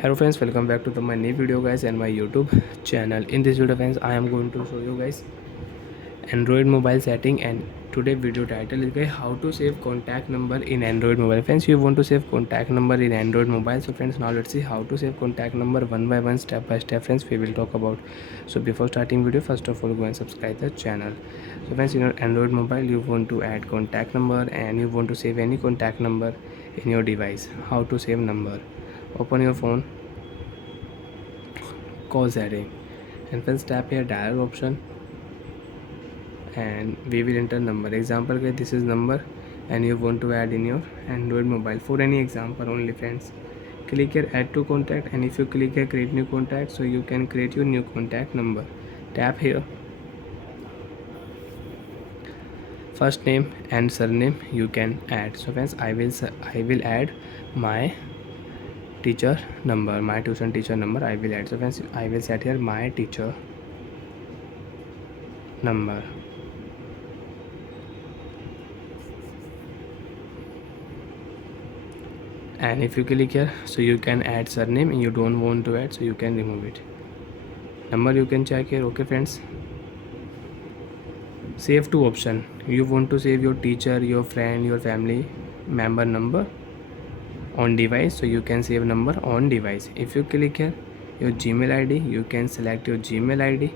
Hello friends, welcome back to my new video guys and my YouTube channel. In this video friends, I am going to show you guys Android mobile setting, and today video title is guys how to save contact number in Android mobile. Friends, you want to save contact number in Android mobile. So friends, now let's see how to save contact number one by one, step by step. Friends, we will talk about. So before starting video, first of all go and subscribe the channel. So friends, in your Android mobile you want to add contact number and you want to save any contact number in your device. How to save number? Open your phone, call setting, and friends tap here dial option and we will enter number. Example guys, this is number and you want to add in your Android mobile. For any example only friends, click here add to contact, and if you click here create new contact, so you can create your new contact number. Tap here first name and surname you can add. So friends, I will add my teacher number, my tuition teacher number I will add. So friends, I will set here my teacher number. And if you click here, so you can add surname and you don't want to add, so you can remove it. Number you can check here. Okay friends, save to option. You want to save your teacher, your friend, your family member number on device, so you can save number on device. If you click here your Gmail ID, you can select your Gmail ID.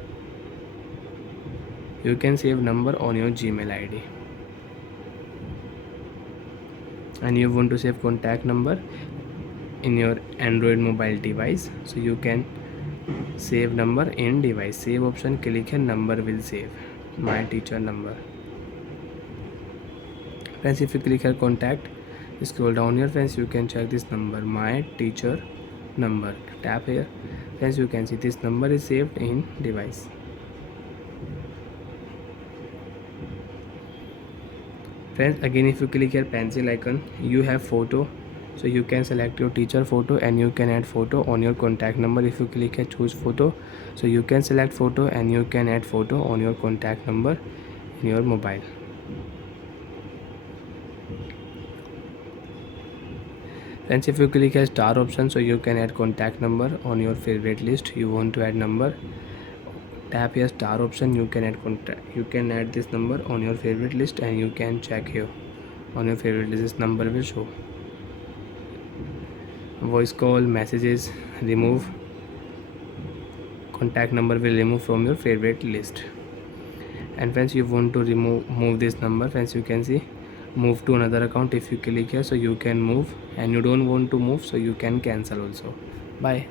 You can save number on your Gmail ID. And you want to save contact number in your Android mobile device, so you can save number in device. Save option, click here, number will save my teacher number. Friends, if you click here contact, scroll down here friends, you can check this number, my teacher number. Tap here friends, you can see this number is saved in device. Friends, again if you click here pencil icon, you have photo, so you can select your teacher photo and you can add photo on your contact number. If you click here choose photo, so you can select photo and you can add photo on your contact number in your mobile. Friends, if you click here star option, so you can add contact number on your favorite list. You want to add number, tap here star option, you can add contact, you can add this number on your favorite list and you can check here on your favorite list, this number will show. Voice call, messages, remove contact number will remove from your favorite list. And friends, you want to move this number, friends you can see move to another account. If you click here, so you can move, and you don't want to move, so you can cancel also. Bye.